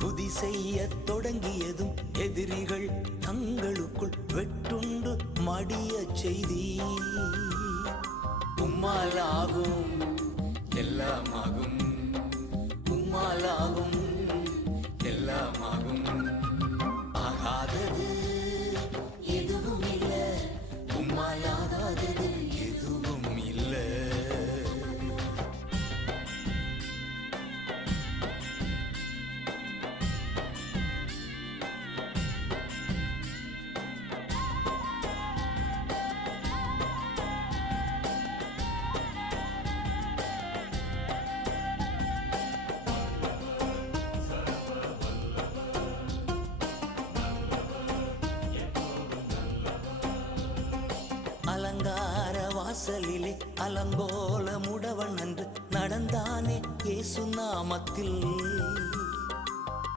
துதி செய்ய தொடங்கியதும் எதிரிகள் தங்களுக்குள் வெட்டுண்டு மடிய செய்தி. உம்மாலாகும் எல்லாமாகும், உம்மாலாகும் எல்லாமாகும். ஆகாதது எதுவும் இல்லை, உம்மாலாகாதது எதுவும் இல்லை. அலங்கார வாசலிலே அலங்கோல முடவன் அன்று நடந்தானே இயேசு நாமத்தில்.